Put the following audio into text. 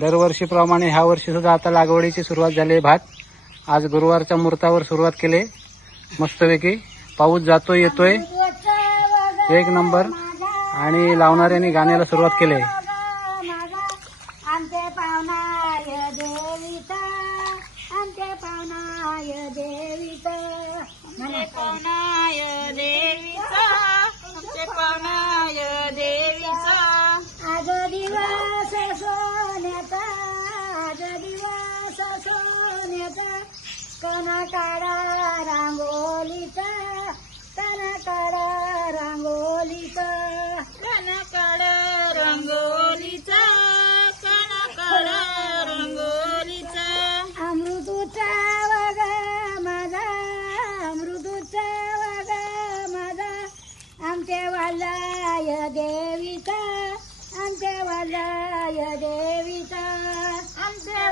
दरवर्षीप्रमाणे ह्या वर्षी सुद्धा आता लागवडीची सुरुवात झाली आहे. भात आज गुरुवारच्या मुहूर्तावर सुरुवात केली. मस्तपैकी पाऊस जातोय येतोय एक नंबर. आणि लावणाऱ्यांनी गाण्याला सुरुवात केली आहे. कनकाळा रांगोलीचा कनकाळा रांगोलीचा कनकाळा रंगोलीचा कनकाळा रंगोलीचा अमृतूचा वगा माझा अमृतूचा वगा माझा आमचे वालाय देवीचा आमचे वालाय देवीचा आमचे